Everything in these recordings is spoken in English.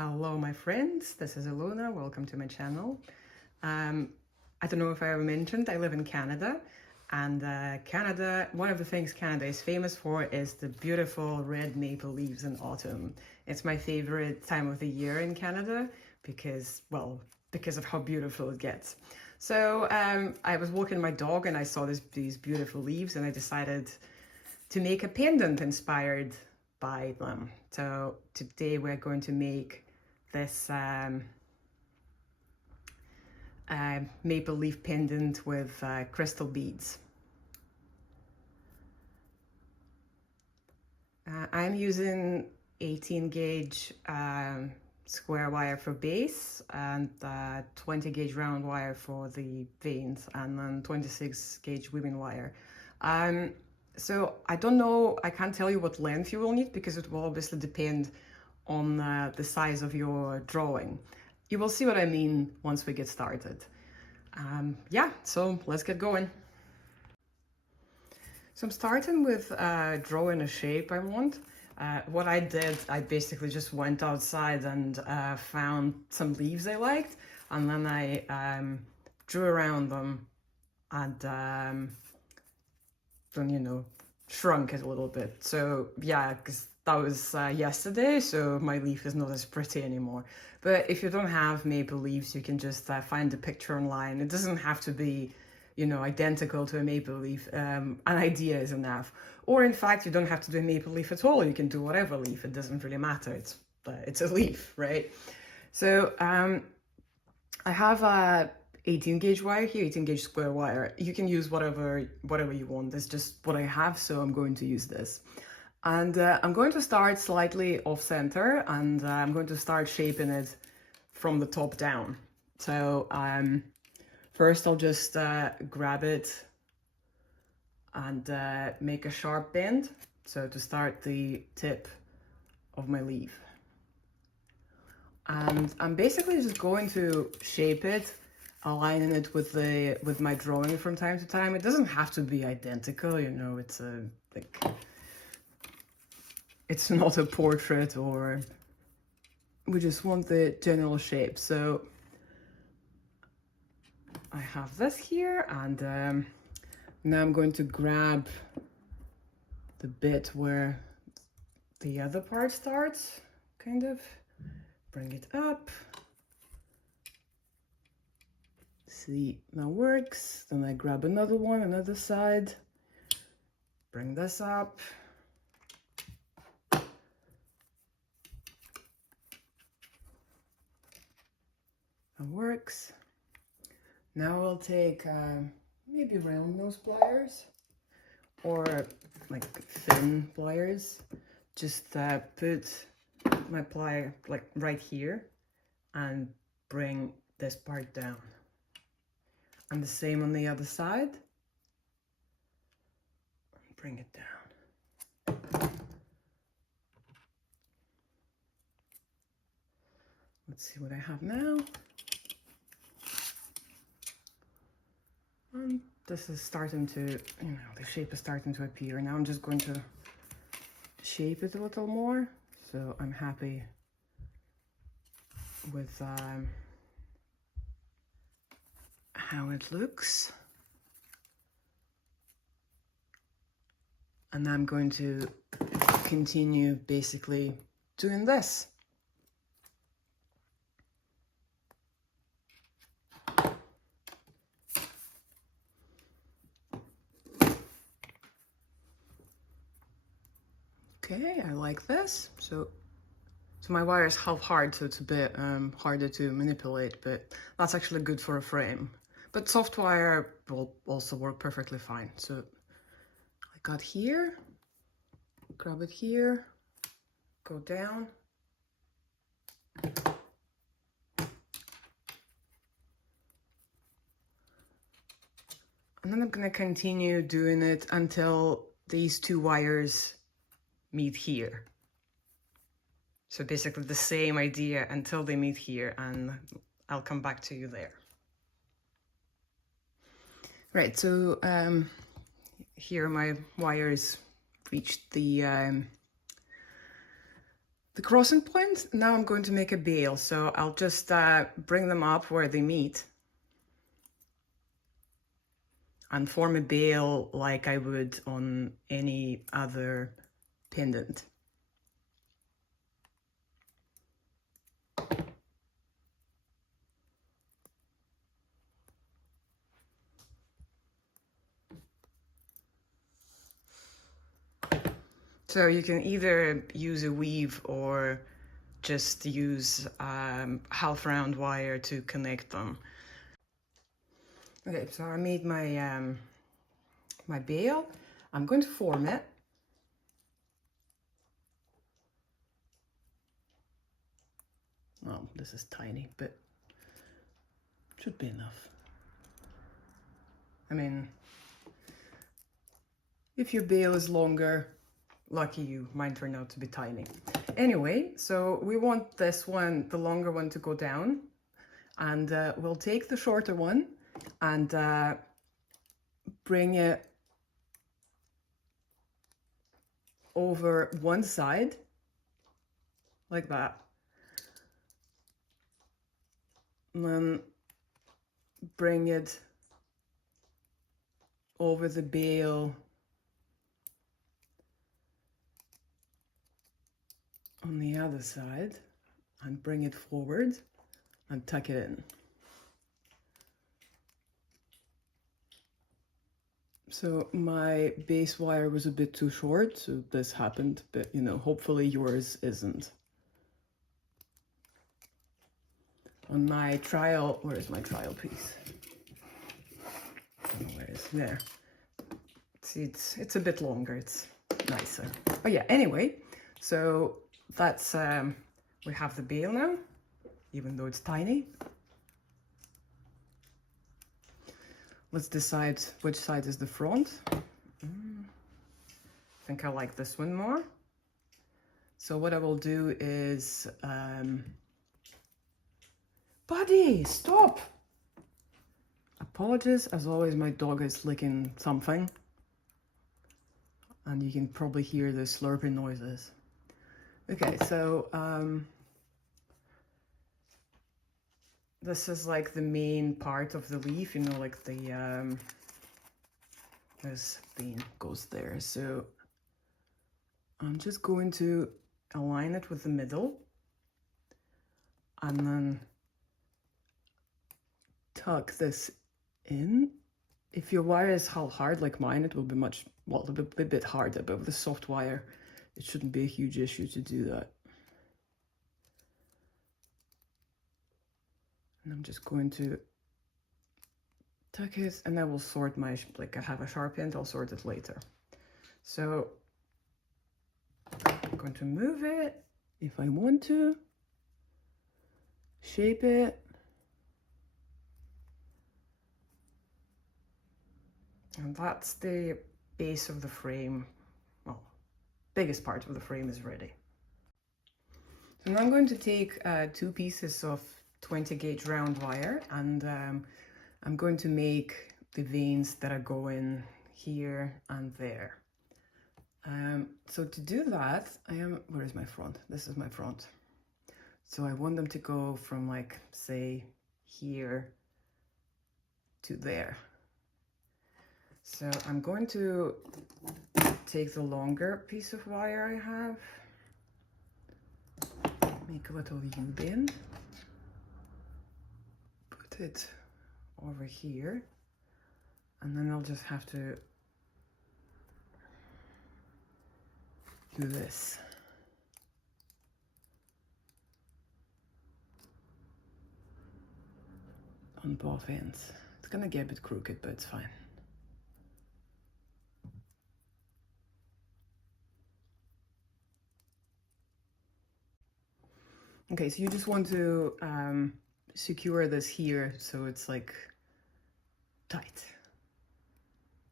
Hello my friends, this is Ilona, welcome to my channel. I don't know if I ever mentioned, I live in Canada, and Canada, one of the things Canada is famous for is the beautiful red maple leaves in autumn. It's my favorite time of the year in Canada because of how beautiful it gets. So I was walking my dog and I saw these beautiful leaves and I decided to make a pendant inspired by them. So today we're going to make this maple leaf pendant with crystal beads. I'm using 18 gauge square wire for base and 20 gauge round wire for the veins, and then 26 gauge weaving wire. So I don't know, I can't tell you what length you will need because it will obviously depend on the size of your drawing. You will see what I mean once we get started. Yeah, so let's get going. So I'm starting with drawing a shape I want. What I did, I basically just went outside and found some leaves I liked, and then I drew around them and then, you know, shrunk it a little bit. So yeah, because that was yesterday, so my leaf is not as pretty anymore. But if you don't have maple leaves, you can just find a picture online. It doesn't have to be, you know, identical to a maple leaf. An idea is enough. Or in fact, you don't have to do a maple leaf at all. You can do whatever leaf. It doesn't really matter. It's a leaf, right? So I have 18 gauge wire here, 18 gauge square wire. You can use whatever you want. It's just what I have, so I'm going to use this. And I'm going to start slightly off center, and I'm going to start shaping it from the top down. So first I'll just grab it and make a sharp bend, so to start the tip of my leaf. And I'm basically just going to shape it, aligning it with my drawing from time to time. It doesn't have to be identical, you know, it's not a portrait, or we just want the general shape. So I have this here, and now I'm going to grab the bit where the other part starts, kind of bring it up. See, that works. Then I grab another one, another side, bring this up. That works. Now I'll take maybe round nose pliers or like thin pliers. Just put my plier like right here and bring this part down. And the same on the other side. Bring it down. Let's see what I have now. And this is starting to, you know, the shape is starting to appear. Now I'm just going to shape it a little more. So I'm happy with how it looks. And I'm going to continue basically doing this. Okay, I like this. So my wire is half hard, so it's a bit harder to manipulate, but that's actually good for a frame. But soft wire will also work perfectly fine. So I got here, grab it here, go down. And then I'm gonna continue doing it until these two wires meet here. So basically the same idea until they meet here, and I'll come back to you there. Right, so here my wires reached the the crossing point. Now I'm going to make a bail, so I'll just bring them up where they meet and form a bail like I would on any other pendant. So you can either use a weave or just use half round wire to connect them. Okay, so I made my my bail. I'm going to form it. Oh, this is tiny, but should be enough. I mean, if your bail is longer, lucky you, mine turned out to be tiny. Anyway, so we want this one, the longer one, to go down, and we'll take the shorter one and bring it over one side, like that. And then bring it over the bail on the other side and bring it forward and tuck it in. So my base wire was a bit too short, so this happened, but you know, hopefully yours isn't. On my trial, where is my trial piece? Oh, where is it? There. See, it's a bit longer, it's nicer. Oh yeah, anyway, so that's, we have the bail now, even though it's tiny. Let's decide which side is the front. I think I like this one more. So what I will do is, buddy, stop! Apologies, as always, my dog is licking something. And you can probably hear the slurping noises. Okay, so this is like the main part of the leaf, you know, like the, this vein goes there. So I'm just going to align it with the middle and then tuck this in. If your wire is hard like mine, it will be much, well, it'll be a bit harder, but with the soft wire, it shouldn't be a huge issue to do that. And I'm just going to tuck it, and I will sort my, like I have a sharp end, I'll sort it later. So I'm going to move it if I want to, shape it, and that's the base of the frame. Well, biggest part of the frame is ready. So now I'm going to take 2 pieces of 20 gauge round wire, and I'm going to make the veins that are going here and there. So to do that, where is my front? This is my front. So I want them to go from, like, say, here to there. So I'm going to take the longer piece of wire I have, make a little U-bend, put it over here, and then I'll just have to do this. On both ends. It's gonna get a bit crooked, but it's fine. Okay, so you just want to secure this here so it's like tight.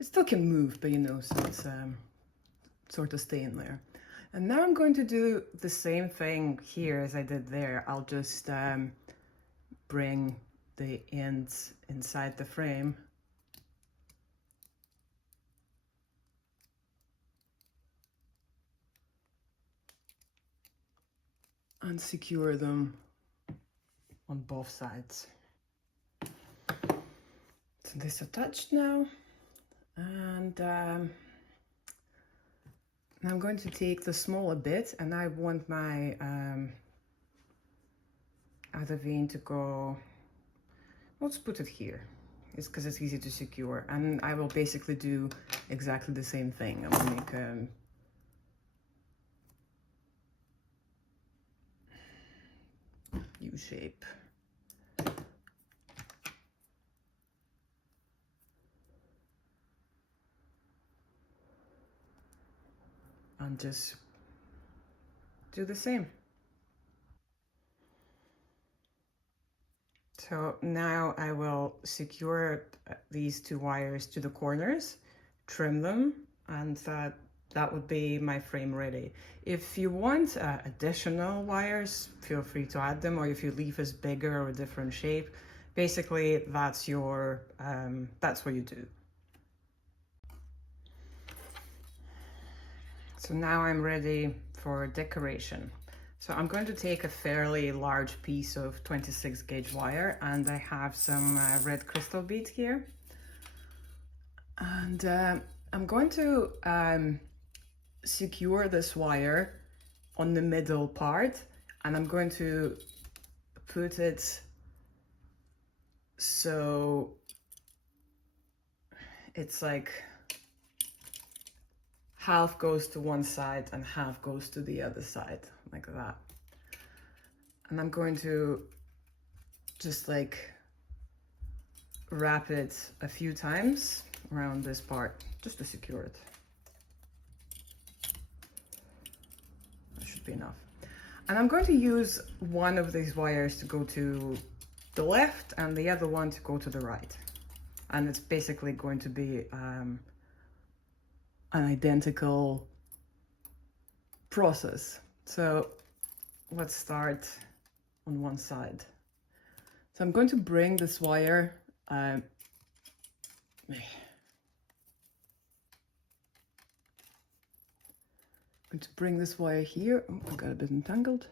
It still can move, but you know, so it's sort of staying there. And now I'm going to do the same thing here as I did there. I'll just bring the ends inside the frame. and secure them on both sides. So this attached now, and I'm going to take the smaller bit, and I want my other vein to go, let's put it here. It's because it's easy to secure, and I will basically do exactly the same thing. I will make U shape. And just do the same. So now I will secure these two wires to the corners, trim them, and that would be my frame ready. If you want additional wires, feel free to add them, or if your leaf is bigger or a different shape, basically that's your that's what you do. So now I'm ready for decoration. So I'm going to take a fairly large piece of 26 gauge wire, and I have some red crystal beads here. And I'm going to secure this wire on the middle part, and I'm going to put it so it's like half goes to one side and half goes to the other side, like that. And I'm going to just like wrap it a few times around this part, just to secure it. That should be enough. And I'm going to use one of these wires to go to the left and the other one to go to the right. And it's basically going to be an identical process. So let's start on one side. So I'm going to bring this wire going to bring this wire here. Oh, I got a bit entangled.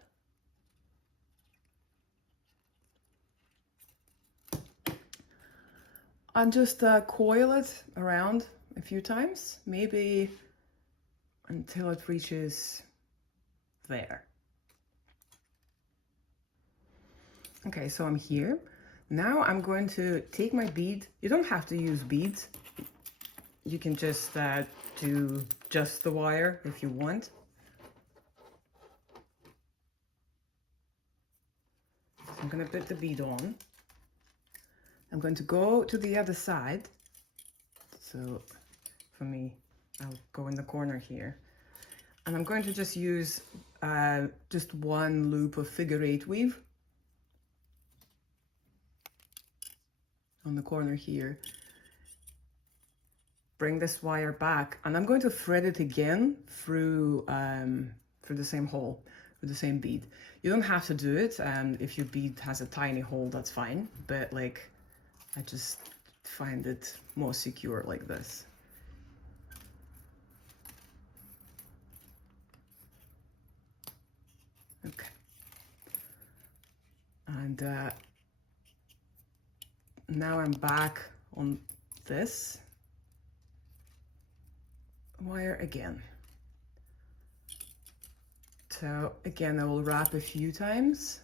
And just coil it around a few times, maybe until it reaches there. Okay, so I'm here. Now I'm going to take my bead. You don't have to use beads. You can just do just the wire if you want. So I'm going to put the bead on. I'm going to go to the other side. So for me, I'll go in the corner here. And I'm going to just use just one loop of figure-8 weave on the corner here. Bring this wire back, and I'm going to thread it again through the same hole, with the same bead. You don't have to do it, and if your bead has a tiny hole, that's fine, but like, I just find it more secure like this. Okay. And now I'm back on this wire again. So again, I will wrap a few times.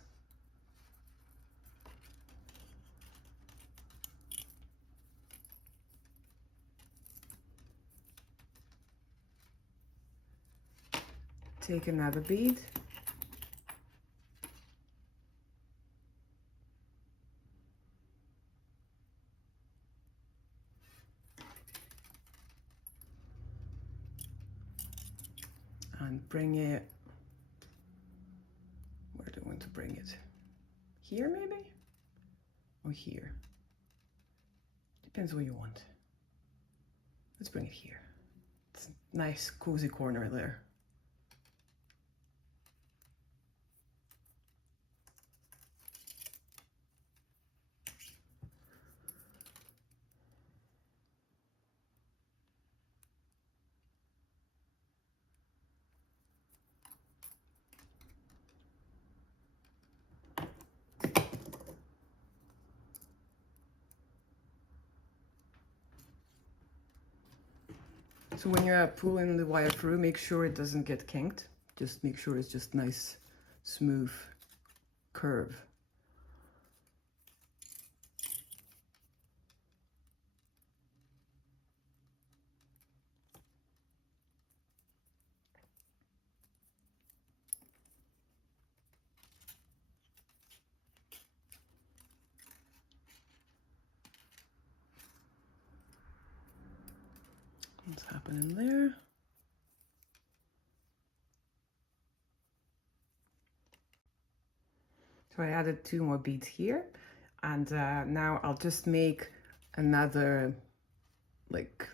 Take another bead. And bring it, where do I want to bring it? Here maybe? Or here? Depends what you want. Let's bring it here. It's a nice cozy corner there. So when you're pulling the wire through, make sure it doesn't get kinked. Just make sure it's just nice, smooth curve. What's happening there? So I added 2 more beads here, and now I'll just make another like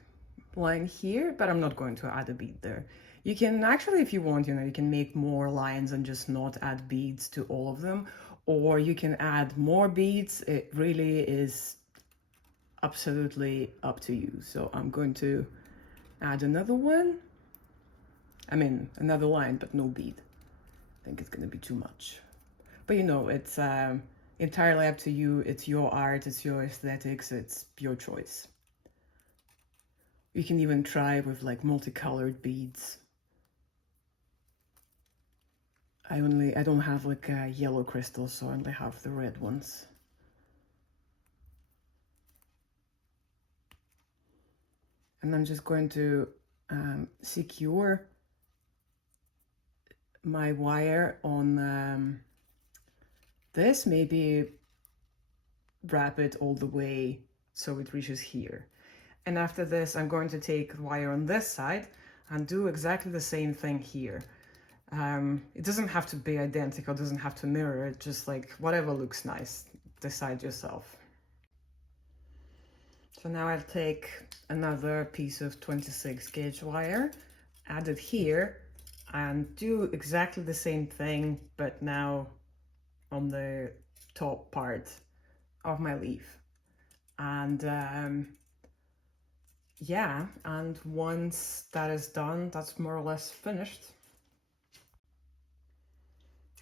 line here, but I'm not going to add a bead there. You can actually, if you want, you can make more lines and just not add beads to all of them, or you can add more beads. It really is absolutely up to you. So I'm going to add another one. I mean, another line, but no bead. I think it's going to be too much. But it's entirely up to you. It's your art, it's your aesthetics, it's your choice. You can even try with like multicolored beads. I don't have like yellow crystals, so I only have the red ones. And I'm just going to secure my wire on this, maybe wrap it all the way so it reaches here. And after this, I'm going to take wire on this side and do exactly the same thing here. It doesn't have to be identical, it doesn't have to mirror it, just like whatever looks nice, decide yourself. So now I'll take another piece of 26 gauge wire, add it here, and do exactly the same thing, but now on the top part of my leaf. And yeah, and once that is done, that's more or less finished.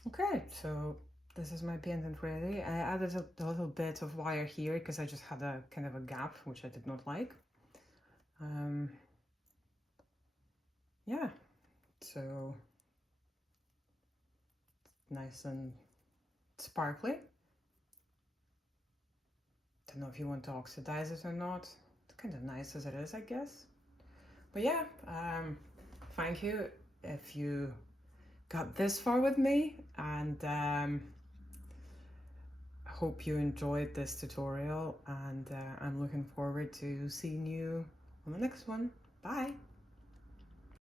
Okay, so this is my pendant ready. I added a little bit of wire here because I just had a kind of a gap, which I did not like. Yeah, so nice and sparkly. Don't know if you want to oxidize it or not. It's kind of nice as it is, I guess. But yeah, thank you if you got this far with me, and hope you enjoyed this tutorial, and I'm looking forward to seeing you on the next one. Bye!